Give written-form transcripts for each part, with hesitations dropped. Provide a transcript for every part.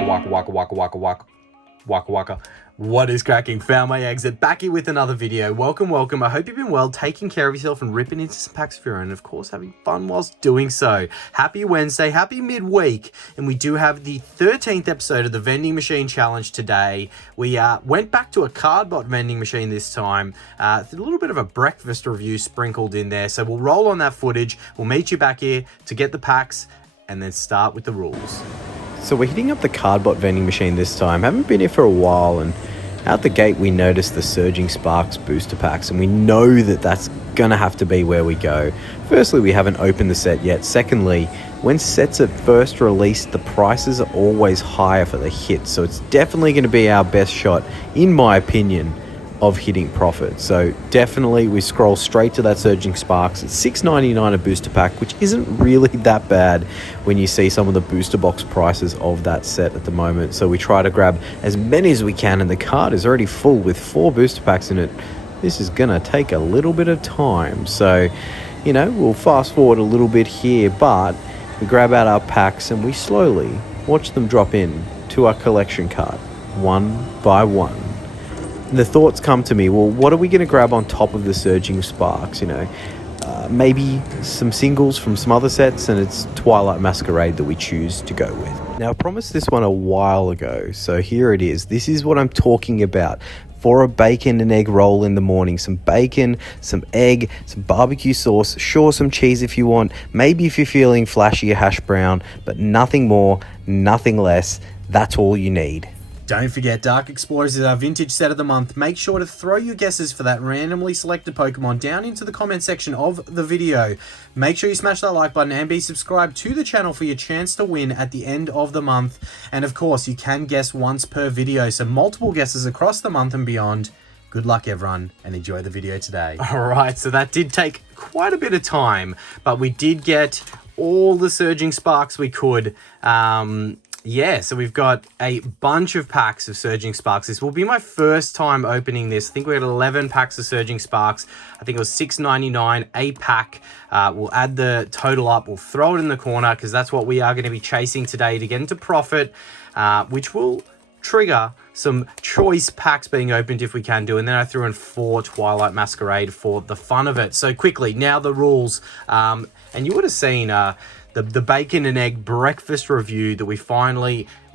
waka waka waka waka waka waka waka waka. What is cracking? Found my exit, back here with another video. Welcome. I hope you've been well, taking care of yourself and ripping into some packs of your own, and of course having fun whilst doing so. Happy Wednesday, happy midweek, and we do have the 13th episode of the Vending Machine Challenge today. We went back to a cardboard vending machine this time, a little bit of a breakfast review sprinkled in there, so we'll roll on that footage. We'll meet you back here to get the packs and then start with the rules. So we're hitting up the cardboard vending machine this time. Haven't been here for a while, and out the gate we noticed the Surging Sparks booster packs, and we know that that's gonna have to be where we go. Firstly, we haven't opened the set yet. Secondly, when sets are first released, the prices are always higher for the hits, so it's definitely going to be our best shot, in my opinion, of hitting profit. So definitely we scroll straight to that Surging Sparks. It's $6.99 a booster pack, which isn't really that bad when you see some of the booster box prices of that set at the moment. So we try to grab as many as we can, and the card is already full with 4 booster packs in it. This is gonna take a little bit of time, so you know, we'll fast forward a little bit here, but we grab out our packs and we slowly watch them drop in to our collection cart one by one. The thoughts come to me, well, what are we going to grab on top of the Surging Sparks? You know, maybe some singles from some other sets, and it's Twilight Masquerade that we choose to go with. Now, I promised this one a while ago, so here it is. This is what I'm talking about. For a bacon and egg roll in the morning, some bacon, some egg, some barbecue sauce, sure, some cheese if you want, maybe if you're feeling flashy, a hash brown, but nothing more, nothing less. That's all you need. Don't forget, Dark Explorers is our vintage set of the month. Make sure to throw your guesses for that randomly selected Pokemon down into the comment section of the video. Make sure you smash that like button and be subscribed to the channel for your chance to win at the end of the month. And of course, you can guess once per video, so multiple guesses across the month and beyond. Good luck, everyone, and enjoy the video today. All right, so that did take quite a bit of time, but we did get all the Surging Sparks we could. Yeah, so we've got a bunch of packs of Surging Sparks. This will be my first time opening this. I think we had 11 packs of Surging Sparks. I think it was $6.99 a pack. We'll add the total up. We'll throw it in the corner because that's what we are going to be chasing today to get into profit, which will trigger some choice packs being opened if we can do. And then I threw in 4 Twilight Masquerade for the fun of it. So quickly, now the rules. And you would have seen the bacon and egg breakfast review that we've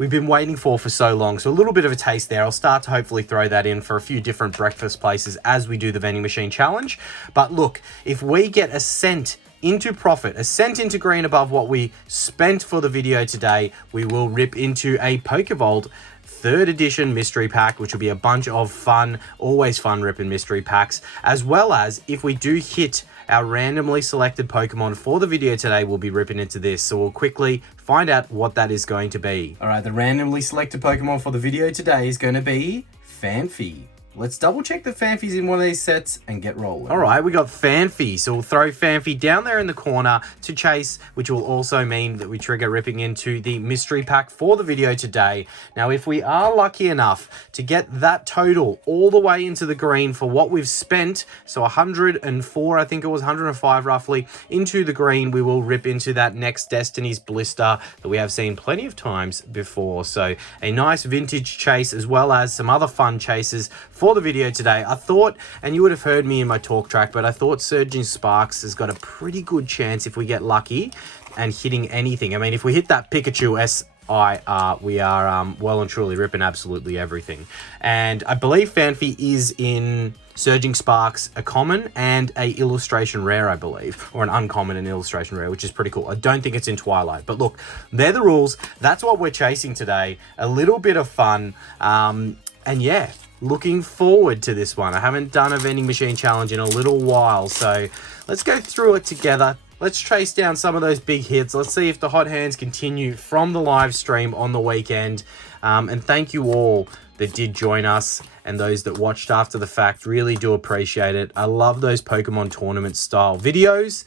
been waiting for so long. So a little bit of a taste there. I'll start to hopefully throw that in for a few different breakfast places as we do the vending machine challenge. But look, if we get a cent into profit, a cent into green above what we spent for the video today, we will rip into a Pokevault 3rd edition mystery pack, which will be a bunch of fun, always fun ripping mystery packs, as well as if we do hit our randomly selected Pokemon for the video today, we'll be ripping into this. So we'll quickly find out what that is going to be. All right, the randomly selected Pokemon for the video today is going to be Phanpy. Let's double check that Phanpy's in one of these sets and get rolling. All right, we got Phanpy. So we'll throw Phanpy down there in the corner to chase, which will also mean that we trigger ripping into the mystery pack for the video today. Now, if we are lucky enough to get that total all the way into the green for what we've spent, so 104, I think it was 105 roughly, into the green, we will rip into that next Destiny's Blister that we have seen plenty of times before. So a nice vintage chase as well as some other fun chases for the video today. I thought, and you would have heard me in my talk track, but I thought Surging Sparks has got a pretty good chance if we get lucky and hitting anything. I mean, if we hit that Pikachu SIR, we are well and truly ripping absolutely everything. And I believe Phanpy is in Surging Sparks, a common and a illustration rare, I believe, or an uncommon and illustration rare, which is pretty cool. I don't think it's in Twilight, but look, they're the rules. That's what we're chasing today. A little bit of fun, and yeah, looking forward to this one. I haven't done a vending machine challenge in a little while, so let's go through it together. Let's trace down some of those big hits. Let's see if the hot hands continue from the live stream on the weekend. And thank you all that did join us and those that watched after the fact. Really do appreciate it. I love those Pokemon tournament style videos.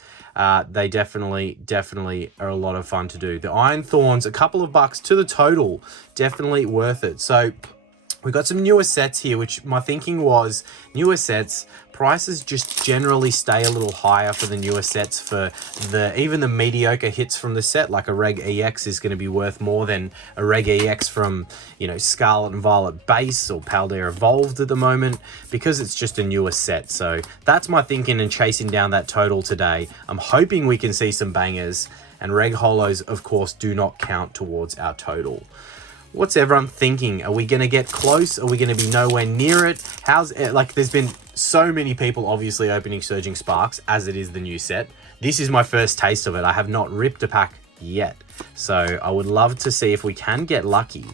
They definitely are a lot of fun to do. The Iron Thorns, a couple of bucks to the total, definitely worth it. So we've got some newer sets here, which my thinking was newer sets, prices just generally stay a little higher for the newer sets. For even the mediocre hits from the set, like a Reg EX is going to be worth more than a Reg EX from, you know, Scarlet and Violet Base or Paldea Evolved at the moment, because it's just a newer set. So that's my thinking and chasing down that total today. I'm hoping we can see some bangers, and Reg Holos, of course, do not count towards our total. What's everyone thinking? Are we going to get close? Are we going to be nowhere near it? How's it? Like, there's been so many people obviously opening Surging Sparks as it is the new set. This is my first taste of it. I have not ripped a pack yet. So I would love to see if we can get lucky.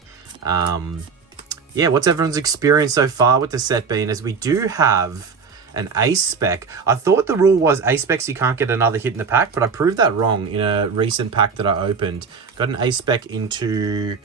Yeah, what's everyone's experience so far with the set been? As we do have an ace spec. I thought the rule was ace specs you can't get another hit in the pack, but I proved that wrong in a recent pack that I opened. Got an ace spec into,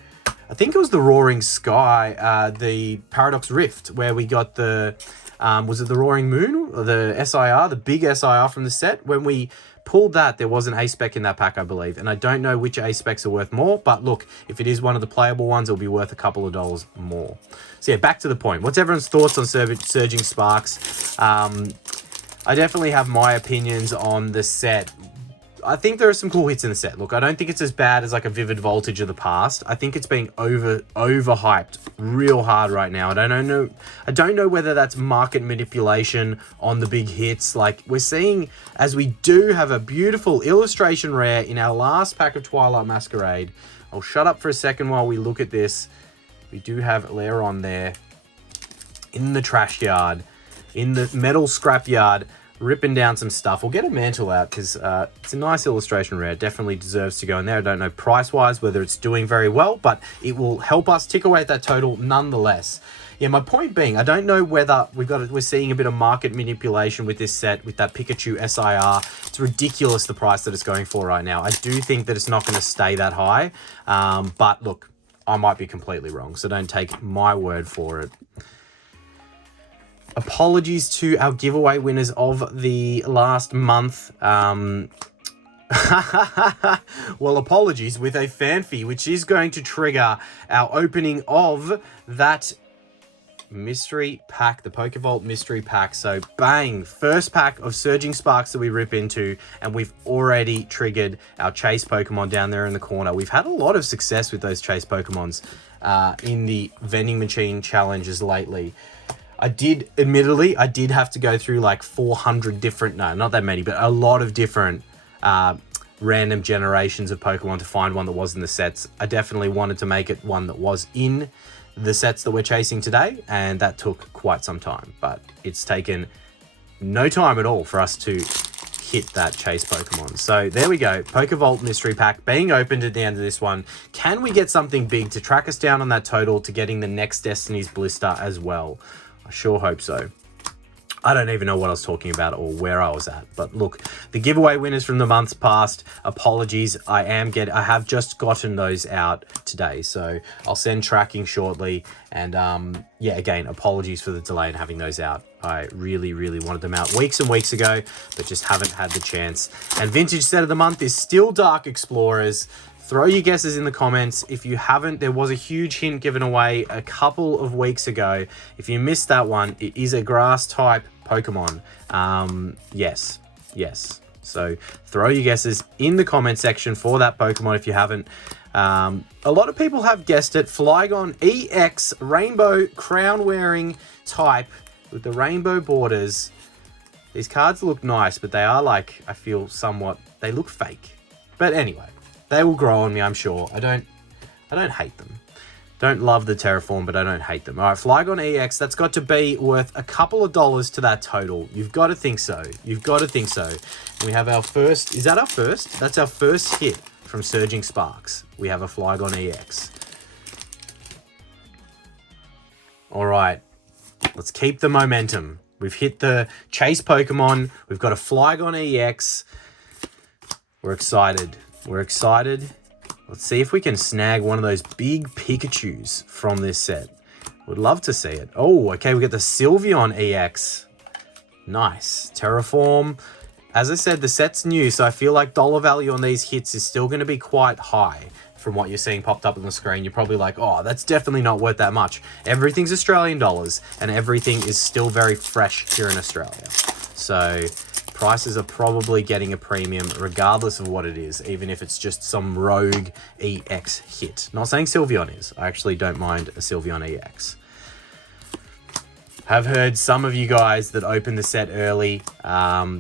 I think it was the Roaring Sky, the Paradox Rift, where we got the, was it the Roaring Moon? Or the SIR, the big SIR from the set? When we pulled that, there was an ace spec in that pack, I believe. And I don't know which ace specs are worth more, but look, if it is one of the playable ones, it'll be worth a couple of dollars more. So yeah, back to the point. What's everyone's thoughts on Surging Sparks? I definitely have my opinions on the set. I think there are some cool hits in the set. Look, I don't think it's as bad as like a Vivid Voltage of the past. I think it's being overhyped real hard right now. I don't know whether that's market manipulation on the big hits. Like, we're seeing, as we do have a beautiful illustration rare in our last pack of Twilight Masquerade. I'll shut up for a second while we look at this. We do have Laron there in the trash yard, in the metal scrap yard, ripping down some stuff. We'll get a mantle out because it's a nice illustration rare. Definitely deserves to go in there. I don't know price-wise whether it's doing very well, but it will help us tick away at that total nonetheless. Yeah, my point being, I don't know whether we're seeing a bit of market manipulation with this set, with that Pikachu SIR. It's ridiculous the price that it's going for right now. I do think that it's not going to stay that high, but look, I might be completely wrong, so don't take my word for it. Apologies to our giveaway winners of the last month. Well, apologies with a fan fee, which is going to trigger our opening of that mystery pack, the Pokevault mystery pack. So bang, first pack of Surging Sparks that we rip into, and we've already triggered our chase Pokemon down there in the corner. We've had a lot of success with those chase Pokemons in the vending machine challenges lately. Admittedly, I did have to go through like 400 different, no, not that many, but a lot of different random generations of Pokemon to find one that was in the sets. I definitely wanted to make it one that was in the sets that we're chasing today, and that took quite some time, but it's taken no time at all for us to hit that chase Pokemon. So there we go, Pokevault mystery pack being opened at the end of this one. Can we get something big to track us down on that total to getting the next Destiny's blister as well? I sure hope so. I don't even know what I was talking about or where I was at. But look, the giveaway winners from the months past, apologies. I have just gotten those out today. So I'll send tracking shortly. And yeah, again, apologies for the delay in having those out. I really, really wanted them out weeks and weeks ago, but just haven't had the chance. And vintage set of the month is still Dark Explorers. Throw your guesses in the comments. If you haven't, there was a huge hint given away a couple of weeks ago. If you missed that one, it is a grass type Pokemon. Yes. So throw your guesses in the comment section for that Pokemon if you haven't. A lot of people have guessed it. Flygon EX rainbow crown wearing type with the rainbow borders. These cards look nice, but they are like, I feel somewhat, they look fake. But anyway, they will grow on me, I'm sure. I don't hate them. Don't love the Terraform, but I don't hate them. All right, Flygon EX, that's got to be worth a couple of dollars to that total. You've got to think so. You've got to think so. And we have our first, is that our first? That's our first hit from Surging Sparks. We have a Flygon EX. All right, let's keep the momentum. We've hit the chase Pokemon. We've got a Flygon EX. We're excited. We're excited. Let's see if we can snag one of those big Pikachus from this set. Would love to see it. Oh, okay, we got the Sylveon EX. Nice. Terraform. As I said, the set's new, so I feel like dollar value on these hits is still going to be quite high. from what you're seeing popped up on the screen, you're probably like, oh, that's definitely not worth that much. Everything's Australian dollars, and everything is still very fresh here in Australia. So prices are probably getting a premium regardless of what it is, even if it's just some rogue EX hit. Not saying Sylveon is. I actually don't mind a Sylveon EX. Have heard some of you guys that opened the set early,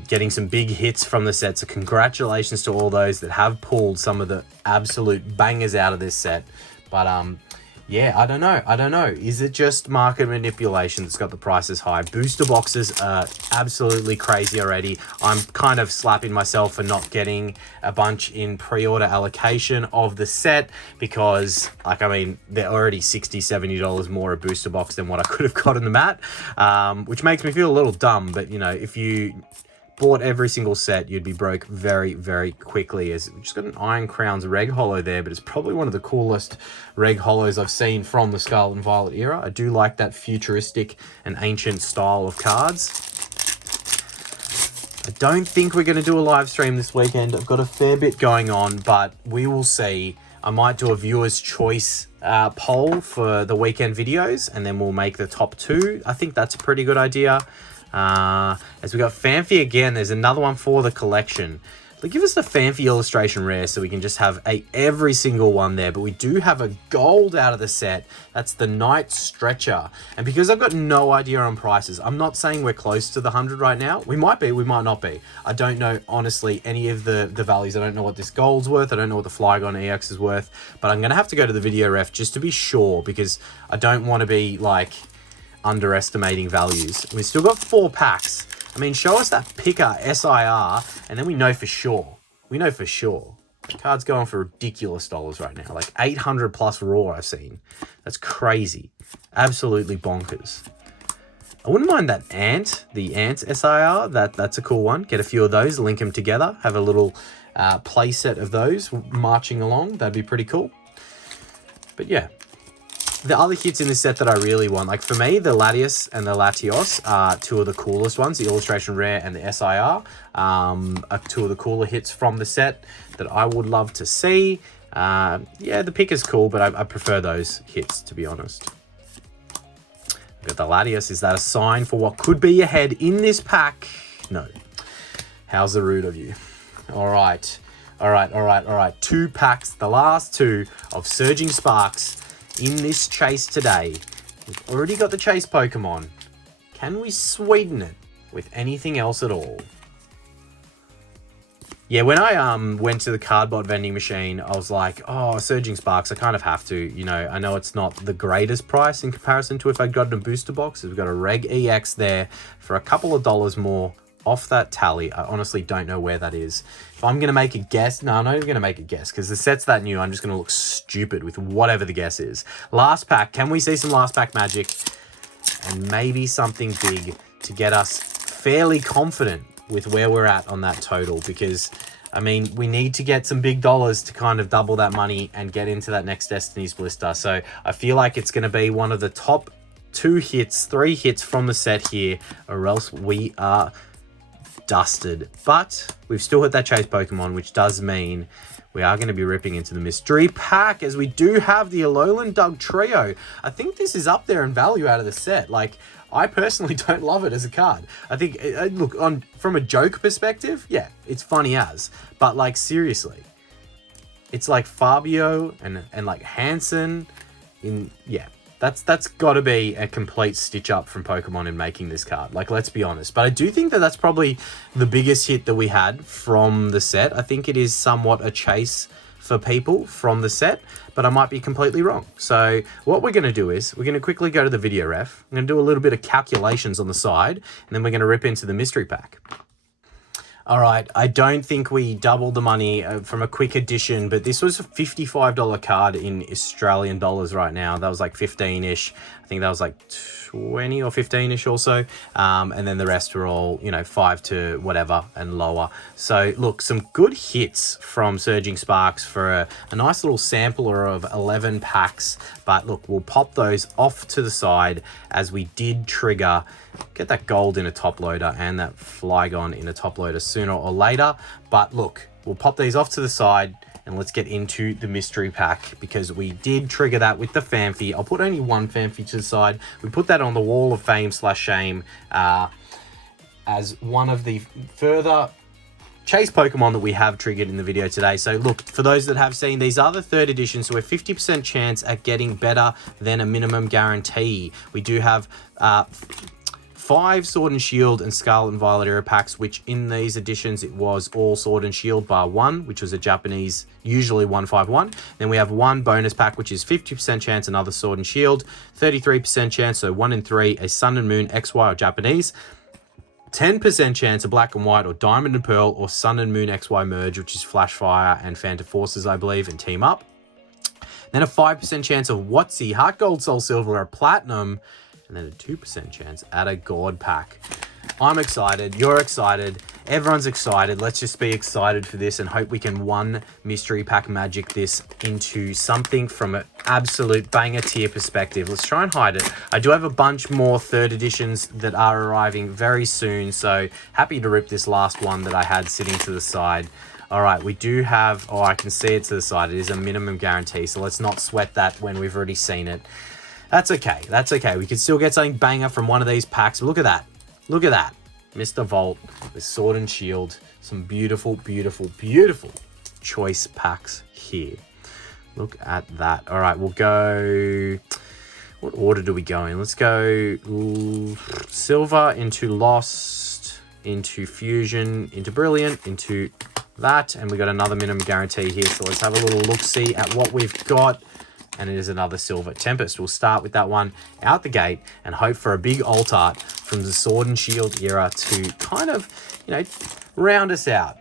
getting some big hits from the set. So congratulations to all those that have pulled some of the absolute bangers out of this set. But yeah, I don't know. Is it just market manipulation that's got the prices high? Booster boxes are absolutely crazy already. I'm kind of slapping myself for not getting a bunch in pre-order allocation of the set because, like, I mean, they're already $60, $70 more a booster box than what I could have got in the mat, which makes me feel a little dumb. But, you know, if you bought every single set, you'd be broke very, very quickly. As we just got an Iron Crowns Reg Holo there, but it's probably one of the coolest Reg Holos I've seen from the Scarlet and Violet era. I do like that futuristic and ancient style of cards. I don't think we're going to do a live stream this weekend. I've got a fair bit going on, but we will see. I might do a viewer's choice poll for the weekend videos, and then we'll make the top 2. I think that's a pretty good idea. As we got Fanfi again, there's another one for the collection. Give us the Fanfi illustration rare so we can just have every single one there. But we do have a gold out of the set. That's the Night Stretcher. And because I've got no idea on prices, I'm not saying we're close to the 100 right now. We might be, we might not be. I don't know, honestly, any of the values. I don't know what this gold's worth. I don't know what the Flygon EX is worth. But I'm going to have to go to the video ref just to be sure, because I don't want to be, like, underestimating values. We've still got 4 packs. I mean, show us that Picker SIR, and then we know for sure. We know for sure. The card's going for ridiculous dollars right now. Like 800 plus raw I've seen. That's crazy. Absolutely bonkers. I wouldn't mind that Ant, the Ant SIR. That's a cool one. Get a few of those, link them together. Have a little play set of those marching along. That'd be pretty cool. But yeah. The other hits in this set that I really want, like for me, the Latios and the Latios are 2 of the coolest ones. The Illustration Rare and the SIR are 2 of the cooler hits from the set that I would love to see. Yeah, the pick is cool, but I prefer those hits, to be honest. We've got the Latios. Is that a sign for what could be ahead in this pack? No. How's the rude of you? All right. 2 packs, the last 2 of Surging Sparks in this chase today. We've already got the chase Pokemon. Can we sweeten it with anything else at all? Yeah, when I went to the cardboard vending machine, I was like, oh, Surging Sparks, I kind of have to. You know, I know it's not the greatest price in comparison to if I'd gotten a booster box. We've got a Reg EX there for a couple of dollars more off that tally. I honestly don't know where that is. If I'm going to make a guess, no, I'm not even going to make a guess because the set's that new. I'm just going to look stupid with whatever the guess is. Last pack. Can we see some last pack magic? And maybe something big to get us fairly confident with where we're at on that total, because I mean, we need to get some big dollars to kind of double that money and get into that next Destiny's blister. So I feel like it's going to be one of the top 2 hits, 3 hits from the set here, or else we are dusted. But we've still got that chase Pokemon, which does mean we are going to be ripping into the mystery pack, as we do have the Alolan Doug Trio. I think this is up there in value out of the set. Like, I personally don't love it as a card. I think, look, from a joke perspective, yeah, it's funny as, but like, seriously, it's like Fabio and like Hansen in, yeah. That's got to be a complete stitch up from Pokemon in making this card. Like, let's be honest. But I do think that that's probably the biggest hit that we had from the set. I think it is somewhat a chase for people from the set, but I might be completely wrong. So what we're going to do is we're going to quickly go to the video ref. I'm going to do a little bit of calculations on the side, and then we're going to rip into the mystery pack. All right, I don't think we doubled the money from a quick addition, but this was a $55 card in Australian dollars right now. That was like 15-ish. I think that was like 20 or 15-ish also. And then the rest were all, you know, 5 to whatever and lower. So look, some good hits from Surging Sparks for a nice little sampler of 11 packs. But look, we'll pop those off to the side as we did trigger, get that gold in a top loader and that Flygon in a top loader sooner or later. But look, we'll pop these off to the side and let's get into the mystery pack, because we did trigger that with the Fanfi. I'll put only one Fanfi to the side. We put that on the wall of fame/shame as one of the further chase Pokemon that we have triggered in the video today. So look, for those that have seen, these are the 3rd edition, so we're 50% chance at getting better than a minimum guarantee. We do have 5 Sword and Shield and Scarlet and Violet era packs, which in these editions it was all Sword and Shield bar 1, which was a Japanese, usually 151. Then we have 1 bonus pack, which is 50% chance another Sword and Shield, 33% chance, so 1 in 3, a Sun and Moon XY or Japanese, 10% chance a Black and White or Diamond and Pearl or Sun and Moon XY merge, which is Flash Fire and Phantom Forces, I believe, and Team Up. Then a 5% chance of WotC, Heart Gold, Soul Silver, or Platinum, and then a 2% chance at a God pack. I'm excited. You're excited. Everyone's excited. Let's just be excited for this and hope we can one mystery pack magic this into something from an absolute banger tier perspective. Let's try and hide it. I do have a bunch more 3rd editions that are arriving very soon, so happy to rip this last one that I had sitting to the side. All right, we do have, oh, I can see it to the side. It is a minimum guarantee, so let's not sweat that when we've already seen it. That's okay. That's okay. We can still get something banger from one of these packs. Look at that. Look at that. Mr. Volt with Sword and Shield. Some beautiful, beautiful, beautiful choice packs here. Look at that. All right, we'll go... What order do we go in? Let's go Silver into Lost, into Fusion, into Brilliant, into that. And we got another minimum guarantee here. So let's have a little look-see at what we've got. And it is another Silver Tempest. We'll start with that one out the gate and hope for a big alt art from the Sword and Shield era to kind of, you know, round us out.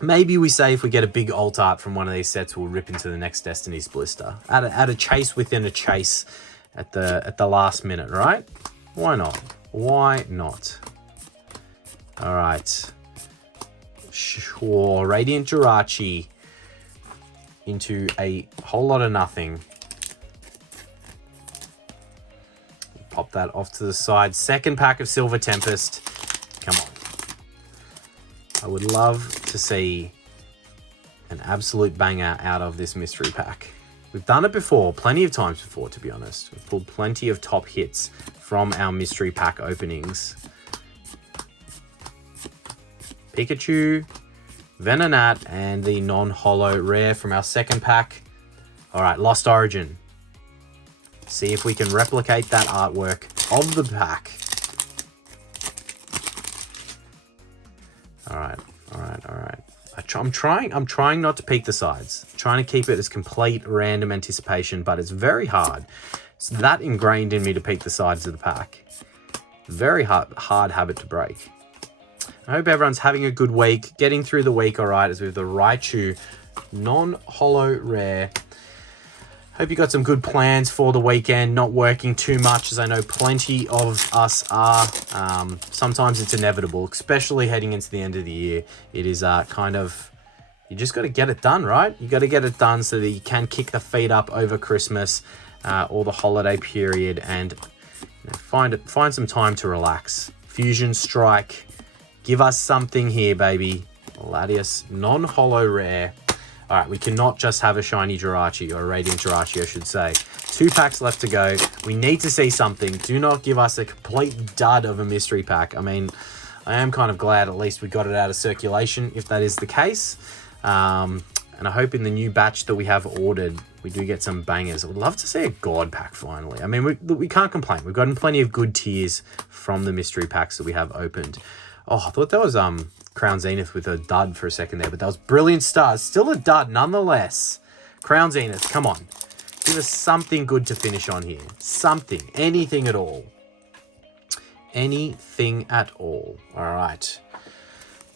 Maybe we say if we get a big alt art from one of these sets, we'll rip into the next Destiny's Blister. Add a chase within a chase at the last minute, right? Why not? Why not? All right. Sure. Radiant Jirachi into a whole lot of nothing. Pop that off to the side. 2nd pack of Silver Tempest. Come on. I would love to see an absolute banger out of this mystery pack. We've done it before, plenty of times before, to be honest. We've pulled plenty of top hits from our mystery pack openings. Pikachu, Venonat, and the non-holo rare from our 2nd pack. All right, Lost Origin. See if we can replicate that artwork of the pack. All right. I'm trying not to peek the sides. I'm trying to keep it as complete random anticipation, but it's very hard. It's that ingrained in me to peek the sides of the pack. Very hard habit to break. I hope everyone's having a good week, getting through the week all right, as we have the Raichu non-holo rare. Hope you got some good plans for the weekend, not working too much, as I know plenty of us are. Sometimes it's inevitable, especially heading into the end of the year. It is kind of, you just got to get it done, right? You got to get it done so that you can kick the feet up over Christmas or the holiday period, and you know, find some time to relax. Fusion Strike. Give us something here, baby. Latias, non-holo rare. All right, we cannot just have a shiny Jirachi, or a Radiant Jirachi, I should say. 2 packs left to go. We need to see something. Do not give us a complete dud of a mystery pack. I mean, I am kind of glad at least we got it out of circulation, if that is the case. And I hope in the new batch that we have ordered, we do get some bangers. I would love to see a God pack finally. I mean, we can't complain. We've gotten plenty of good tiers from the mystery packs that we have opened. Oh, I thought that was Crown Zenith with a dud for a second there, but that was Brilliant Stars. Still a dud nonetheless. Crown Zenith, come on. Give us something good to finish on here. Something. Anything at all. Anything at all. All right.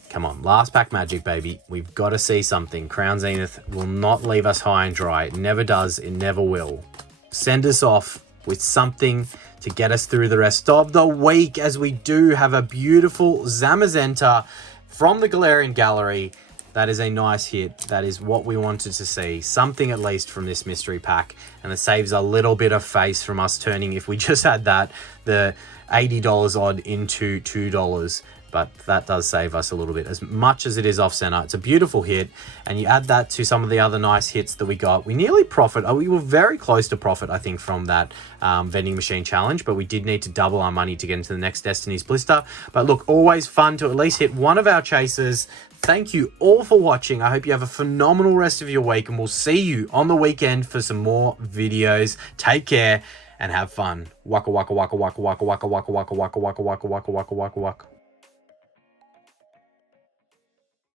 Come on. Last pack magic, baby. We've got to see something. Crown Zenith will not leave us high and dry. It never does. It never will. Send us off with something to get us through the rest of the week, as we do have a beautiful Zamazenta from the Galarian Gallery. That is a nice hit. That is what we wanted to see. Something at least from this mystery pack. And it saves a little bit of face from us turning, if we just had that, the $80 odd into $2. but that does save us a little bit. As much as it is off center, it's a beautiful hit, and you add that to some of the other nice hits that we got. We nearly profit. We were very close to profit, I think, from that vending machine challenge, but we did need to double our money to get into the next Destiny's Blister. But look, always fun to at least hit one of our chases. Thank you all for watching. I hope you have a phenomenal rest of your week, and we'll see you on the weekend for some more videos. Take care and have fun. Waka waka waka waka waka waka waka waka waka waka waka waka waka waka waka.